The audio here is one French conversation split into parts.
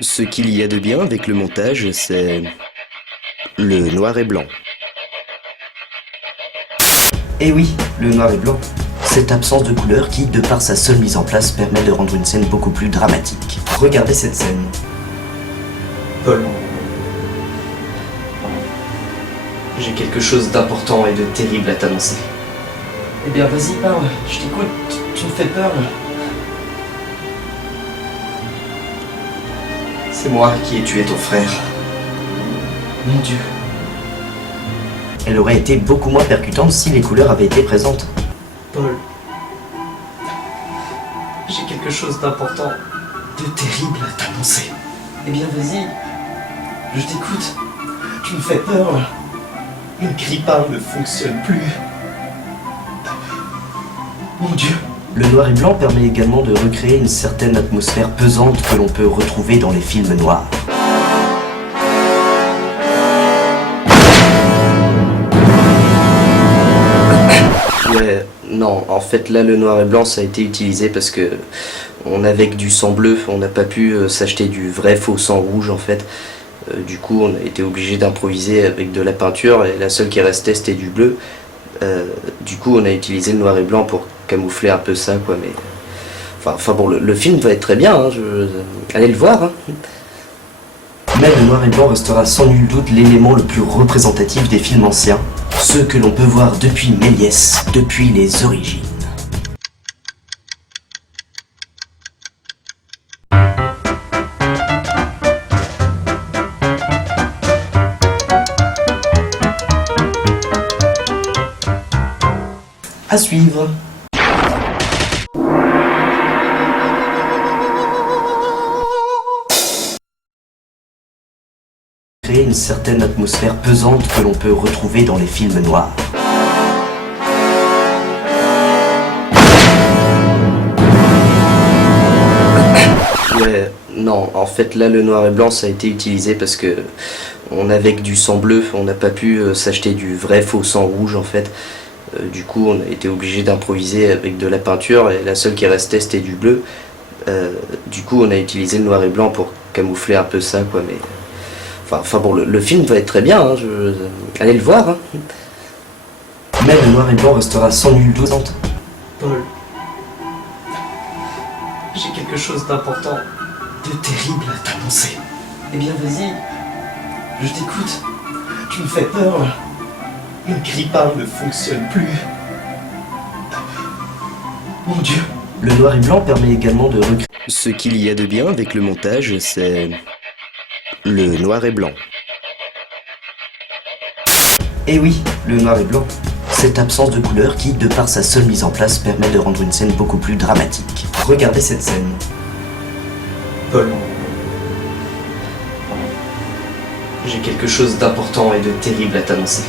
Ce qu'il y a de bien avec le montage, c'est le noir et blanc. Et oui, le noir et blanc. Cette absence de couleur qui, de par sa seule mise en place, permet de rendre une scène beaucoup plus dramatique. Regardez cette scène. Paul. J'ai quelque chose d'important et de terrible à t'annoncer. Eh bien, vas-y, parle. Je t'écoute. Tu me fais peur, là. C'est moi qui ai tué ton frère. Mon Dieu. Elle aurait été beaucoup moins percutante si les couleurs avaient été présentes. Paul. J'ai quelque chose d'important, de terrible à t'annoncer. Eh bien, vas-y. Je t'écoute. Tu me fais peur, là. Le grille-pain ne fonctionne plus. Mon Dieu. Le noir et blanc permet également de recréer une certaine atmosphère pesante que l'on peut retrouver dans les films noirs. Ouais, non, en fait là le noir et blanc ça a été utilisé parce que on avait que du sang bleu, on n'a pas pu s'acheter du vrai faux sang rouge en fait. Du coup on a été obligé d'improviser avec de la peinture et la seule qui restait c'était du bleu. Du coup on a utilisé le noir et blanc pour camoufler un peu ça quoi, mais enfin bon le film va être très bien, hein, allez le voir hein. Mais le noir et blanc restera sans nul doute l'élément le plus représentatif des films anciens, ceux que l'on peut voir depuis Méliès, depuis les origines. À suivre. Créer une certaine atmosphère pesante que l'on peut retrouver dans les films noirs. Ouais, non, en fait là le noir et blanc ça a été utilisé parce que on avait que du sang bleu, on n'a pas pu s'acheter du vrai faux sang rouge en fait. Du coup on a été obligé d'improviser avec de la peinture et la seule qui restait c'était du bleu. Du coup on a utilisé le noir et blanc pour camoufler un peu ça quoi, mais enfin bon le film va être très bien, hein, allez le voir hein. Mais le noir et blanc restera sans nul doute. Paul. J'ai quelque chose d'important, de terrible à t'annoncer. Eh bien vas-y, je t'écoute. Tu me fais peur, là. Le grille-pain ne fonctionne plus. Mon Dieu. Le noir et blanc permet également de recréer... Ce qu'il y a de bien avec le montage, c'est le noir et blanc. Et oui, le noir et blanc. Cette absence de couleur qui, de par sa seule mise en place, permet de rendre une scène beaucoup plus dramatique. Regardez cette scène. Paul. J'ai quelque chose d'important et de terrible à t'annoncer.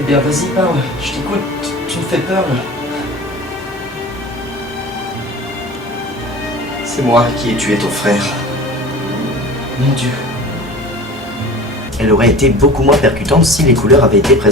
Eh bien, vas-y, parle. Je t'écoute. Tu me fais peur, là. C'est moi qui ai tué ton frère. Mon Dieu. Elle aurait été beaucoup moins percutante si les couleurs avaient été présentes.